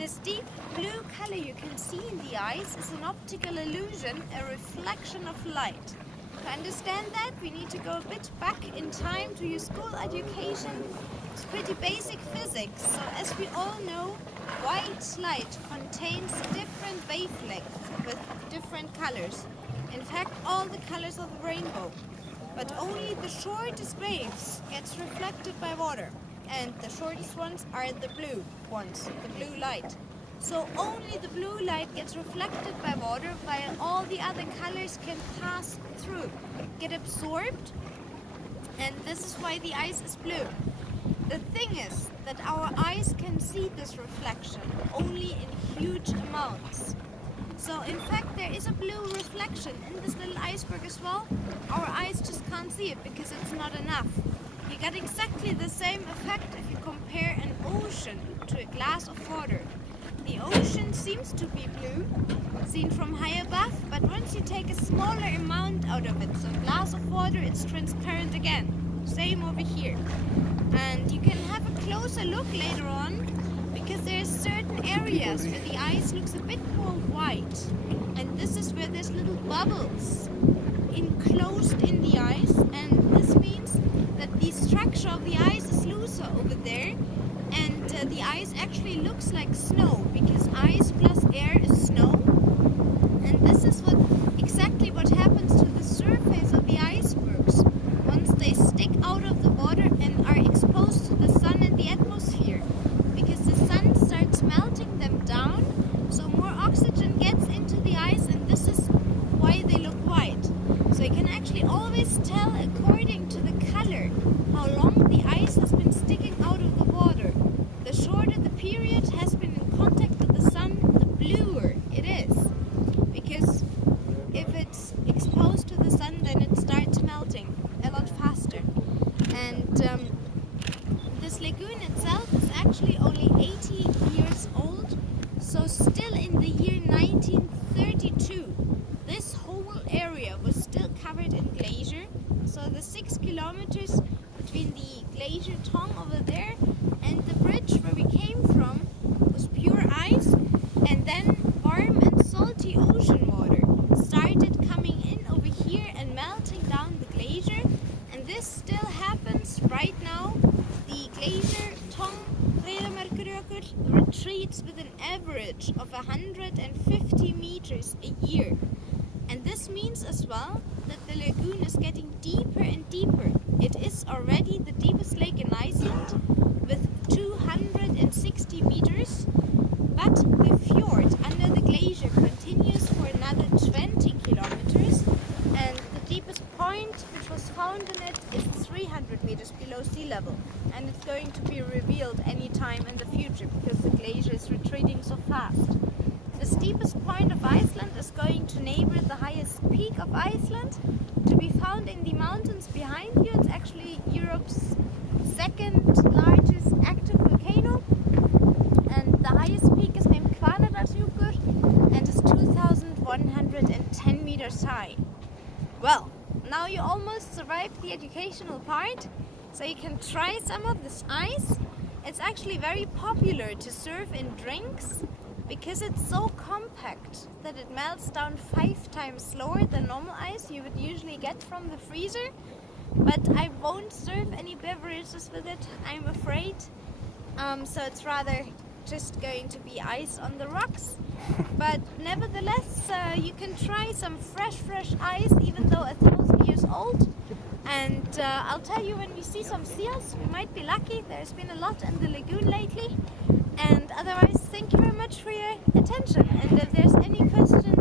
This deep blue color you can see in the ice is an optical illusion, a reflection of light. To understand that, we need to go a bit back in time to your school education. It's pretty basic physics. So as we all know, white light contains different wavelengths with different colors. In fact, all the colors of the rainbow. But only the shortest waves gets reflected by water. And the shortest ones are the blue ones, the blue light. So only the blue light gets reflected by water, while all the other colors can pass through, get absorbed, and this is why the ice is blue. The thing is that our eyes can see this reflection only in huge amounts. So in fact there is a blue reflection in this little iceberg as well. Our eyes just can't see it because it's not enough. You get exactly the same effect if you compare an ocean to a glass of water. The ocean seems to be blue, seen from high above, but once you take a smaller amount out of it, so a glass of water, it's transparent again. Same over here. And you can have a closer look later on, because there's certain areas where the ice looks a bit more white. And this is where there's little bubbles enclosed in the ice, and this means that the structure of the ice is looser over there, and the ice actually looks like snow, because ice plus air is snow. And this is exactly what happens to the surface of the icebergs once they stick out of the water and are exposed to the sun and the atmosphere, because the sun starts melting them down, so more oxygen gets into the ice, and this is why they look white. So you can actually always tell according to the color how long the ice has been sticking out of the water. The shorter the period has been in contact with the sun, the bluer it is. Because if it's exposed to the sun, then it starts melting a lot faster. And this lagoon itself is actually only 80 years old. So still in the year 1932, this whole area was still covered in glacier. So the 6 kilometers between the glacier tongue over there and the bridge where we came from was pure ice, and then warm and salty ocean water started coming in over here and melting down the glacier, and this still happens right now. The glacier tongue Jökulsárlón retreats with an average of 150 meters a year, and this means as well that the lagoon is getting deeper and deeper. It is already the deepest lake in Iceland with 260 meters, but the fjord under the glacier continues for another 20 kilometers, and the deepest point which was found in it is 300 meters below sea level, and it's going to be revealed anytime in the future because the glacier is retreating so fast. The steepest point of Iceland is going to neighbor the highest peak of Iceland, to be found in the mountains behind you. It's actually Europe's second largest active volcano, and the highest peak is named Jökulsárlón and is 2,110 meters high. Well, now you almost survived the educational part, so you can try some of this ice. It's actually very popular to serve in drinks, because it's so compact that it melts down 5 times slower than normal ice you would usually get from the freezer. But I won't serve any beverages with it, I'm afraid. So it's rather just going to be ice on the rocks. But nevertheless, you can try some fresh ice, even though 1,000 years old. And I'll tell you, when we see some seals, we might be lucky. There's been a lot in the lagoon lately. And otherwise, thank you very much for your attention. And if there's any questions